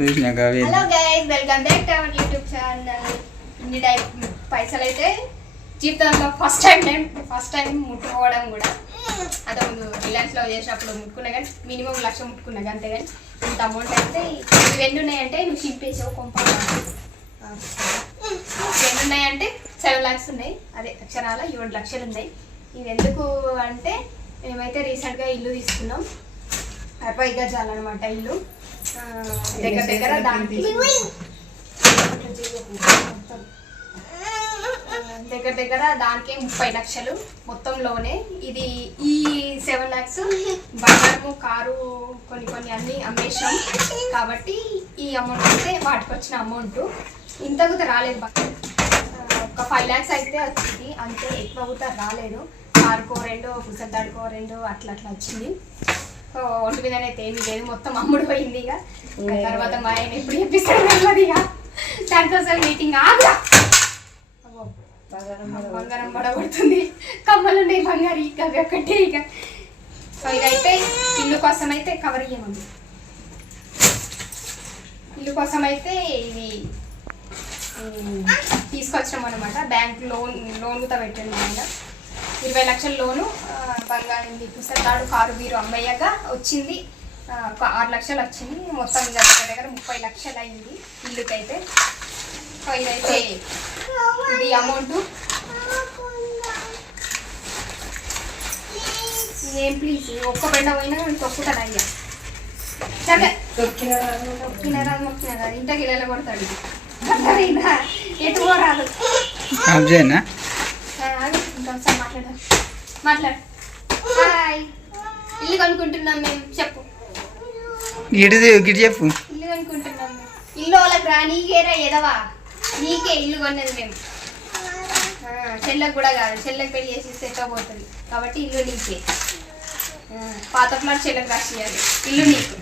Hello guys, welcome back to our YouTube channel. ఇన్ని time పైసలు అయితే జీవితంలో ఫస్ట్ టైం ముట్టుకోవడం కూడా. అంటే ముందు రిలయన్స్లో చేసినప్పుడు ముట్టుకున్నా కానీ మినిమం 1,00,000 ముట్టుకున్నా అంతే. కానీ ఇంత అమౌంట్ అయితే ఇవన్నీ ఉన్నాయంటే నువ్వు చింపేసావు కొంప. ఇవన్నీ ఉన్నాయంటే 7 lakhs ఉన్నాయి, అదే అక్షరాల 7 లక్షలు ఉన్నాయి. ఇవి ఎందుకు అంటే మేమైతే రీసెంట్గా ఇల్లు తీసుకున్నాం, 60 గజాలు అనమాట ఇల్లు. దగ్గర దానికి దగ్గర దానికి 30 లక్షలు మొత్తం లోనే. ఇది ఈ 7 lakhs బంగారము, కారు, కొన్ని అన్ని అమ్మేసాం కాబట్టి ఈ అమౌంట్ అయితే వాటికి వచ్చిన అమౌంట్ ఇంతకు రాలేదు. ఒక 5 lakhs అయితే వచ్చింది అంతే, ఎక్కువ కూడా రాలేదు. కారుకో 2, పుసద్దాడుకో 2 అట్లా వచ్చింది. ఒంటి మీద అయితే ఏమీ లేదు, మొత్తం అమ్ముడు పోయింది. ఇక తర్వాత మా ఆయన ఎప్పుడు చెప్పిస్తాడు వెళ్ళదు. ఇక దానికోసం మీటింగ్ ఆగా బంగారం పడబడుతుంది, కమ్మలు ఉన్నాయి బంగారు ఇక అవి ఒకటే. ఇక సో ఇదైతే ఇల్లు కోసం అయితే కవర్ ఇయ్యమంది. ఇల్లు కోసం అయితే ఇది తీసుకొచ్చినాం అనమాట. బ్యాంక్ లోన్ కూడా పెట్టండి ఆయన 20 లక్షల లోను. బంగారం పుస్తకాలు, కారు, బీరు అమ్మయ్యాక వచ్చింది 6 లక్షలు వచ్చింది. మొత్తం దగ్గర 30 లక్షలు అయింది ఇల్లుకైతే. సో ఇదైతే ఇది అమౌంట్. ఏం ప్లీజ్ ఒక్క బెండ పోయినా తొక్కుతాడు అయ్యా. సరే మొక్కినారా ఇంటికి వెళ్ళ కొడతాడు. అర్థమైందా? ఎటు పోరాదు. మాట్లాడు. హాయ్, ఇల్లు కొనుక్కుంటున్నాం మేము. చెప్పు చెప్పు. ఇల్లు కొనుక్కుంటున్నాం మేము. ఇల్లు వాళ్ళకి రా, నీకేరా ఎదవా, నీకే ఇల్లు కొన్నది మేము. చెల్లెకి కూడా కాదు, చెల్లెకి పెళ్లి చేసి సెట్ పోతుంది కాబట్టి ఇల్లు నీకే. పాత ఫ్లాట్ చెల్లెకి రాసియాలి, ఇల్లు నీకు.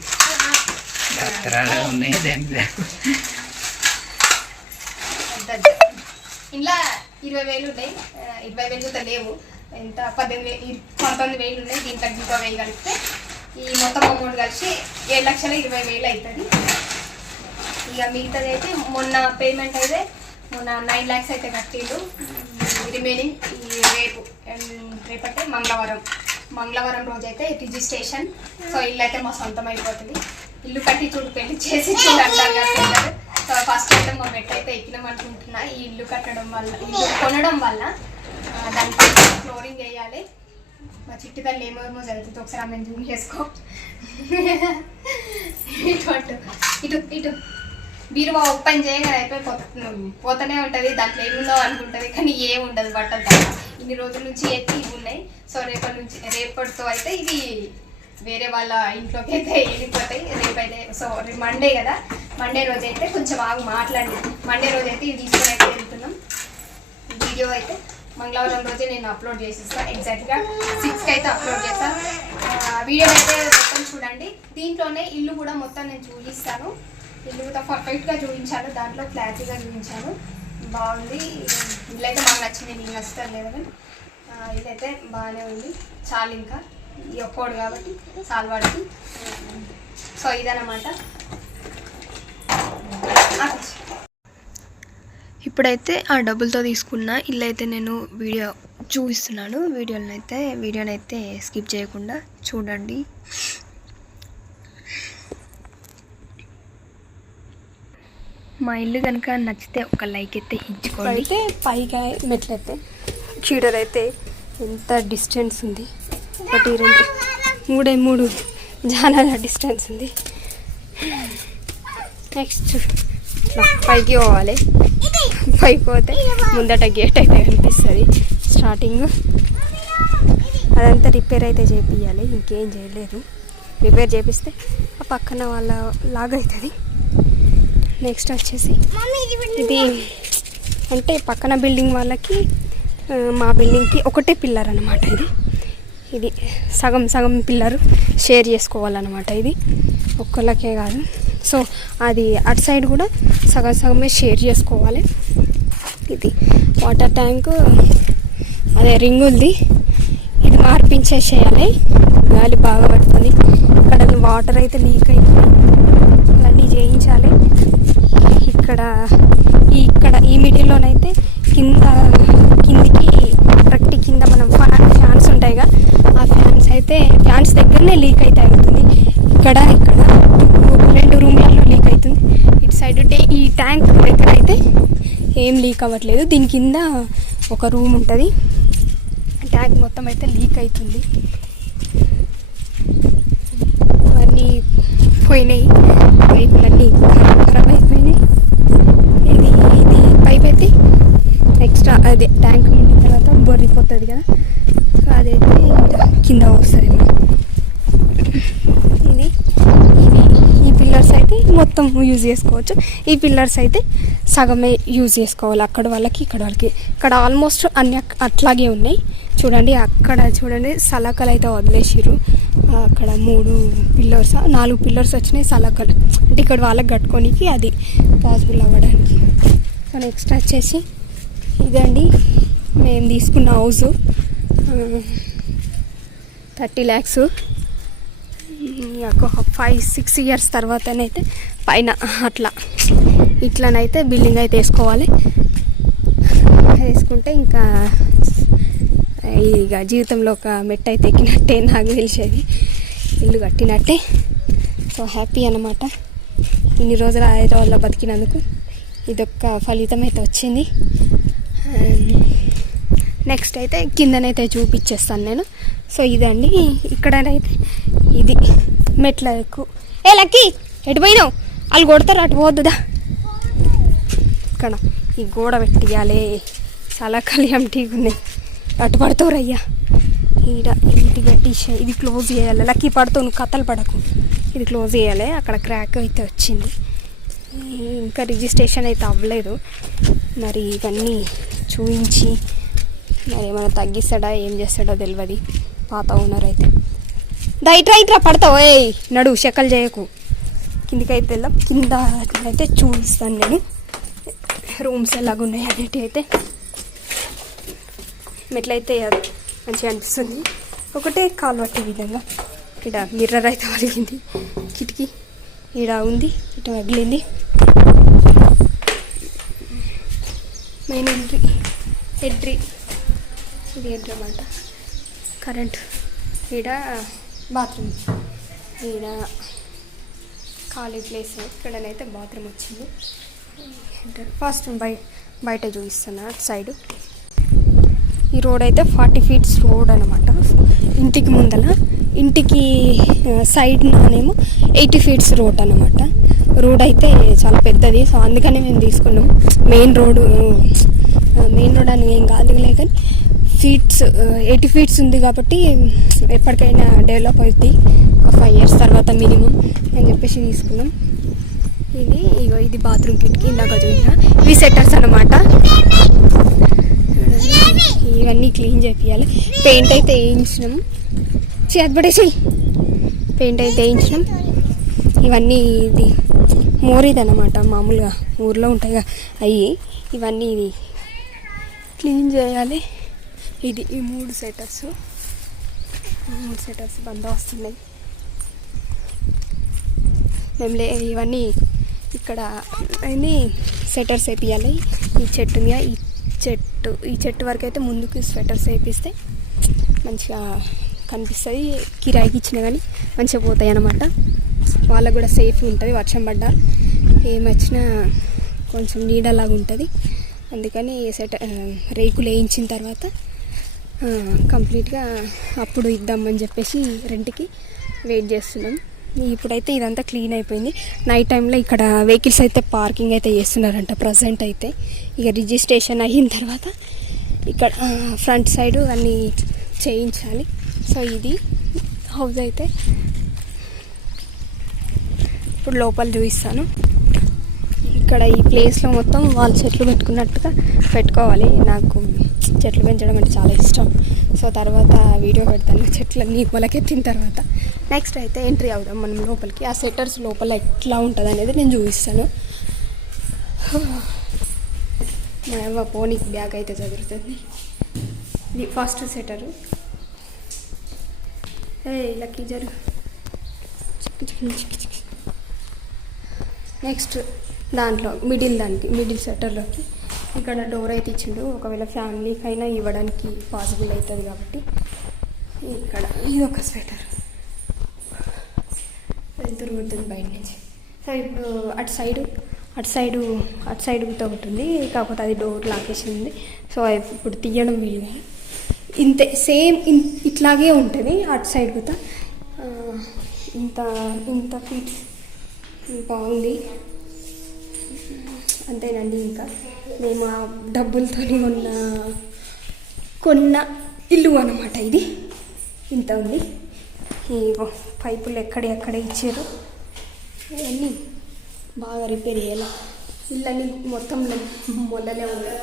ఇంట్లో 20,000 ఉన్నాయి, 20,000 కూడా లేవు. ఎంత 19,000 ఉన్నాయి. దీంట్లో ఇంకో 1,000 కలిపితే ఈ మొత్తం అమౌంట్ కలిసి 7,20,000 అవుతుంది. ఇక మిగతాది అయితే మొన్న పేమెంట్ అయితే మొన్న 9 lakhs అయితే కట్టిండు. రిమైనింగ్ రేపంటే మంగళవారం రోజు అయితే రిజిస్ట్రేషన్. సో ఇల్లు అయితే మా సొంతం అయిపోతుంది. ఇల్లు కట్టి చూడు, పెళ్లి చేసి చూడు అంటారు కదా. సో ఫస్ట్ అయితే మా మెట్ అయితే ఎక్కినాం అనుకుంటున్నా. ఈ ఇల్లు కట్టడం వల్ల, ఇల్లు కొనడం వల్ల దానికి ఫ్లోరింగ్ వేయాలి. మా చిట్టి తల్లి ఏమేమో జరుగుతుంది, ఒకసారి ఆమె జూమ్ చేసుకో. ఇటు బీరువా ఓపెన్ చేయగానే అయిపోయి పోతూనే ఉంటుంది. దాంట్లో ఏముందో అనుకుంటుంది కానీ ఏముండదు. బట్టలు తప్ప ఇన్ని రోజుల నుంచి ఎత్తి ఇవి ఉన్నాయి. సో రేపటితో అయితే ఇది వేరే వాళ్ళ ఇంట్లోకి అయితే వెళ్ళిపోతాయి. రేపైతే సో మండే కదా, మండే రోజు అయితే కొంచెం ఆగు మాట్లాడి మండే రోజు అయితే ఇవి తీసుకొని అయితే వెళ్తున్నాం. వీడియో అయితే మంగళవారం రోజే నేను అప్లోడ్ చేసిస్తాను. ఎగ్జాక్ట్గా 6కి అయితే అప్లోడ్ చేస్తాను. వీడియో అయితే మొత్తం చూడండి. దీంట్లోనే ఇల్లు కూడా మొత్తం నేను చూపిస్తాను. ఇల్లు కూడా పర్ఫెక్ట్గా చూపించాను, దాంట్లో క్లారిటీగా చూపించాను. బాగుంది ఇల్లు అయితే మాకు నచ్చింది. నీకు నచ్చుతాను లేదు కానీ ఇల్లు అయితే బాగానే ఉంది. చాలు ఇంకా ఈ ఒక్కోడు కాబట్టి చాలు వాడికి. సో ఇదన్నమాట. ఇప్పుడైతే ఆ డబ్బులతో తీసుకున్న ఇల్లు అయితే నేను వీడియో చూపిస్తున్నాను. వీడియోనైతే స్కిప్ చేయకుండా చూడండి. మా ఇల్లు కనుక నచ్చితే ఒక లైక్ అయితే ఇచ్చుకోండి. అయితే పైగా మెట్లయితే చీడలైతే ఎంత డిస్టెన్స్ ఉంది, 1 2 3 జానాల డిస్టెన్స్ ఉంది. నెక్స్ట్ పైకి పోవాలి. పైకి పోతే ముందట గేట్ అయితే కనిపిస్తుంది. స్టార్టింగ్ అదంతా రిపేర్ అయితే చేపియాలి, ఇంకేం చేయలేదు. రిపేర్ చేపిస్తే ఆ పక్కన వాళ్ళ లాగ్ అవుతుంది. నెక్స్ట్ వచ్చేసి ఇది అంటే పక్కన బిల్డింగ్ వాళ్ళకి మా బిల్డింగ్కి ఒకటే పిల్లర్ అనమాట. ఇది సగం పిల్లరు షేర్ చేసుకోవాలన్నమాట. ఇది ఒక్కళ్ళకే కాదు. సో అది అటు సైడ్ కూడా సగమే షేర్ చేసుకోవాలి. ఇది వాటర్ ట్యాంకు అదే రింగ్ ఉంది, ఇది మార్పించేసేయాలి. గాలి బాగా పడుతుంది. ఇక్కడ వాటర్ అయితే లీక్ అవుతుంది, అవన్నీ చేయించాలి. ఇక్కడ ఈ మిడిల్లోనైతే కిందికి కరెక్ట్ కింద మనం ఫ్యాన్స్ ఉంటాయిగా, ఆ ఫ్యాన్స్ దగ్గరనే లీక్ అయితే అవుతుంది. ఇక్కడ 2 రూమ్లలో లీక్ అవుతుంది. ఇటు సైడ్ ఈ ట్యాంక్ దగ్గర అయితే ఏం లీక్ అవ్వట్లేదు. దీని కింద ఒక రూమ్ ఉంటుంది, ట్యాంక్ మొత్తం అయితే లీక్ అవుతుంది. అవన్నీ పోయినాయి, పైపులన్నీ ఖరాబ్ అయిపోయినాయి. ఇది పైప్ అయితే ఎక్స్ట్రా అదే ట్యాంక్ నిండిన తర్వాత బొర్రిపోతుంది కదా, సో అదైతే కింద వస్తుందేమో. ఈ పిల్లర్స్ అయితే మొత్తం యూజ్ చేసుకోవచ్చు. ఈ పిల్లర్స్ అయితే సగమే యూజ్ చేసుకోవాలి, అక్కడ వాళ్ళకి ఇక్కడ వాళ్ళకి. ఇక్కడ ఆల్మోస్ట్ అన్ని అట్లాగే ఉన్నాయి. చూడండి అక్కడ చూడండి సలకలు అయితే వదిలేసిర్రు. అక్కడ 4 పిల్లర్స్ వచ్చినాయి సలకలు, అంటే ఇక్కడ వాళ్ళకి కట్టుకోనికి అది పాసిబుల్ అవ్వడానికి. సో నెక్స్ట్ వచ్చేసి ఇదండి మేము తీసుకున్న హౌస్ 30 lakhs. ఒక 5-6 years తర్వాతనైతే పైన ఇట్లనైతే బిల్డింగ్ అయితే వేసుకుంటే ఇంకా ఇక జీవితంలో ఒక మెట్టు అయితే ఎక్కినట్టే నాకు తెలిసేది, ఇల్లు కట్టినట్టే. సో హ్యాపీ అన్నమాట. ఇన్ని రోజులు హైదరాబాద్లో బతికినందుకు ఇదొక్క ఫలితం అయితే వచ్చింది. నెక్స్ట్ అయితే కిందనైతే చూపించేస్తాను నేను. సో ఇదండి ఇక్కడనైతే ఇది మెట్లకు. ఏ లక్కీ ఎటు పోయినావు? వాళ్ళు కొడతారు, అటు పోద్దుదా. ఇక్కడ ఈ గోడ పెట్టియాలి, చాలా కలియంటీగా ఉన్నాయి, అటు పడతావు రయ్యా. ఇది పెట్టేసి ఇది క్లోజ్ చేయాలి. లక్కీ పడతావు, నువ్వు కథలు పడకు. ఇది క్లోజ్ చేయాలి. అక్కడ క్రాక్ అయితే వచ్చింది, ఇంకా రిజిస్ట్రేషన్ అయితే అవ్వలేదు. మరి ఇవన్నీ చూపించి మరి ఏమైనా తగ్గిస్తాడా ఏం చేస్తాడో తెలియదు పాత ఓనర్ అయితే. ఇట్రా పడతావు, ఏ నడు షెక్కలు చేయకు. కిందికి అయితే వెళ్దాం. కింద అయితే చూపిస్తాను నేను రూమ్స్ ఎలాగున్నాయి అనేటి. అయితే మెట్లయితే మంచిగా అనిపిస్తుంది. ఒకటే కాలు పట్టే విధంగా ఇక్కడ మిర్రర్ అయితే వలిగింది, కిటికీ ఈడ ఉంది, ఇటు వగిలింది. మెయిన్ ఎంట్రీ ఇది ఏంటన్నమాట కరెంట్. ఈడ బాత్రూమ్, ఈడ ఖాళీ ప్లేస్. ఇక్కడనైతే బాత్రూమ్ వచ్చింది. ఫస్ట్ బయట చూపిస్తాను అటు సైడు. ఈ రోడ్ అయితే 40 feet రోడ్ అనమాట. ఇంటికి ముందల, ఇంటికి సైడ్ నానేమో 80 feet రోడ్ అనమాట. రోడ్ అయితే చాలా పెద్దది, సో అందుకని మేము తీసుకున్నాం. మెయిన్ రోడ్ అని ఏం కాదులే, కానీ 80 feet ఉంది కాబట్టి ఎప్పటికైనా డెవలప్ అవుతుంది ఒక 5 years తర్వాత మినిమం అని చెప్పేసి తీసుకున్నాం. ఇది బాత్రూమ్ కిటికీ ఇందాక చూసిన. ఇవి సెట్టర్స్ అనమాట. ఇవన్నీ క్లీన్ చేయాలి. పెయింట్ అయితే వేయించినాం. పెయింట్ అయితే వేయించినాం. ఇవన్నీ ఇది మోరీది అనమాట, మామూలుగా ఊర్లో ఉంటాయిగా అవి. ఇవన్నీ ఇది క్లీన్ చేయాలి. ఈ 3 సెటర్స్ బందా వస్తున్నాయి. మేము ఇవన్నీ ఇక్కడ అన్నీ సెటర్స్ వేపియాలి. ఈ చెట్టు మీద ఈ చెట్టు వరకు అయితే ముందుకు స్వెటర్స్ వేపిస్తే మంచిగా కనిపిస్తుంది. కిరాయికి ఇచ్చినా కానీ మంచిగా పోతాయి అన్నమాట. వాళ్ళకు కూడా సేఫ్ ఉంటుంది. వర్షం పడ్డా ఏమొచ్చినా కొంచెం నీడలాగా ఉంటుంది. అందుకని రేకులు వేయించిన తర్వాత కంప్లీట్గా అప్పుడు ఇద్దామని చెప్పేసి రెంట్కి వెయిట్ చేస్తున్నాం. ఇప్పుడైతే ఇదంతా క్లీన్ అయిపోయింది. నైట్ టైంలో ఇక్కడ వెహికల్స్ అయితే పార్కింగ్ అయితే చేస్తున్నారంట ప్రజెంట్ అయితే. ఇక రిజిస్ట్రేషన్ అయిన తర్వాత ఇక్కడ ఫ్రంట్ సైడు అన్నీ చేయించాలి. సో ఇది హౌస్ అయితే ఇప్పుడు లోపల చూపిస్తాను. ఇక్కడ ఈ ప్లేస్లో మొత్తం వాళ్ళు చెట్లు పెట్టుకున్నట్టుగా పెట్టుకోవాలి. నాకు చెట్లు పెంచడం అంటే చాలా ఇష్టం. సో తర్వాత వీడియో పెడతాను చెట్లన్నీ మొలకెత్తిన తర్వాత. నెక్స్ట్ అయితే ఎంట్రీ అవుదాం మనం లోపలికి. ఆ సెటర్స్ లోపల ఎట్లా ఉంటుంది అనేది నేను చూపిస్తాను. మా అమ్మ పోనీకి బ్యాగ్ అయితే చదువుతుంది. ఇది ఫస్ట్ సెటరు. లక్కీ జరుగు. నెక్స్ట్ దాంట్లో మిడిల్ సెటర్లోకి ఇక్కడ డోర్ అయితే ఇచ్చిండు. ఒకవేళ ఫ్యామిలీకి అయినా ఇవ్వడానికి పాసిబుల్ అవుతుంది కాబట్టి ఇక్కడ ఇది ఒక స్వెటర్ వెళ్తురు ఉంటుంది బయట నుంచి. సో ఇప్పుడు అటు సైడ్ ఒకటి ఉంది, కాకపోతే అది డోర్ లాకేసింది. సో ఇప్పుడు తీయడం వీలు ఇంతే సేమ్ ఇట్లాగే ఉంటుంది. అటు సైడ్ కూడా ఇంత ఫీట్ బాగుంది. అంతేనండి. ఇంకా మేము ఆ డబ్బులతో కొన్న ఇల్లు అన్నమాట ఇది. ఇంత ఉంది. ఈ పైపులు ఎక్కడ ఇచ్చారు ఇవన్నీ బాగా రిపేర్ చేయాలి. ఇళ్ళని మొత్తం మొల్లలే ఉన్నాయి.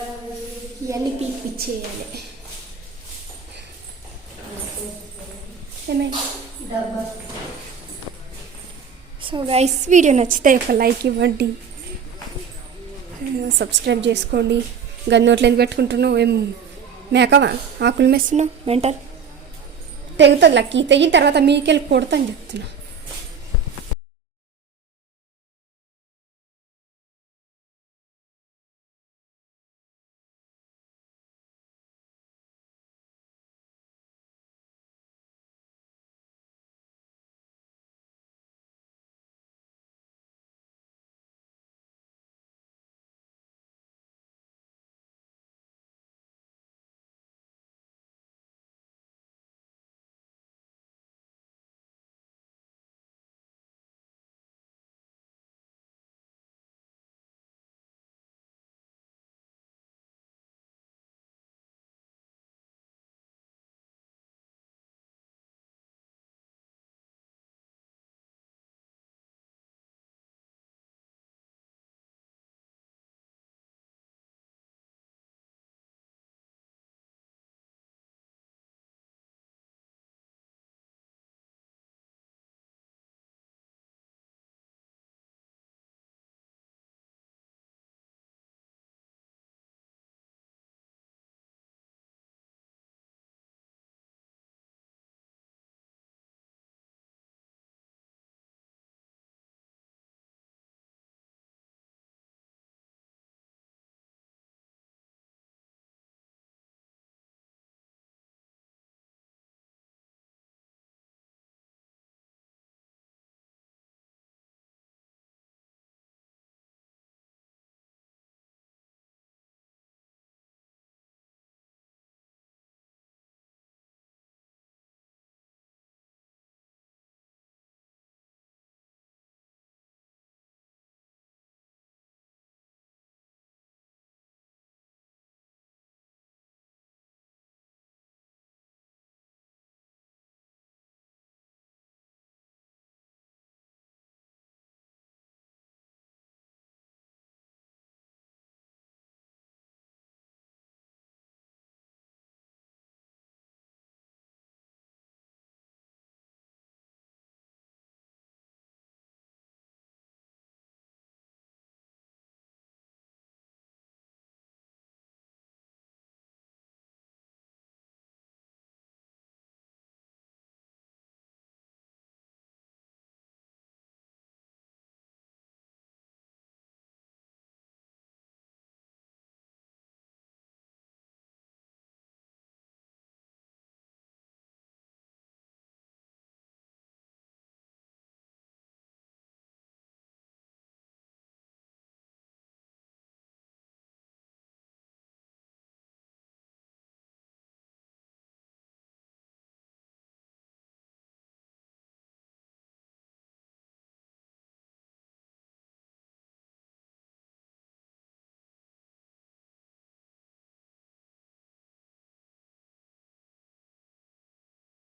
ఇవన్నీ పిచ్చేయాలి. ఏమైనా సో గైస్ వీడియో నచ్చితే ఒక లైక్ ఇవ్వండి, సబ్స్క్రైబ్ చేసుకోండి. గన్నోట్లు ఎందుకు పెట్టుకుంటున్నావు? ఏం మేకవా? ఆకులు మెస్తున్నావు? Mental తెగుతుంది lucky. తెగిన తర్వాత మీకెళ్ళి కొడతాను చెప్తున్నా.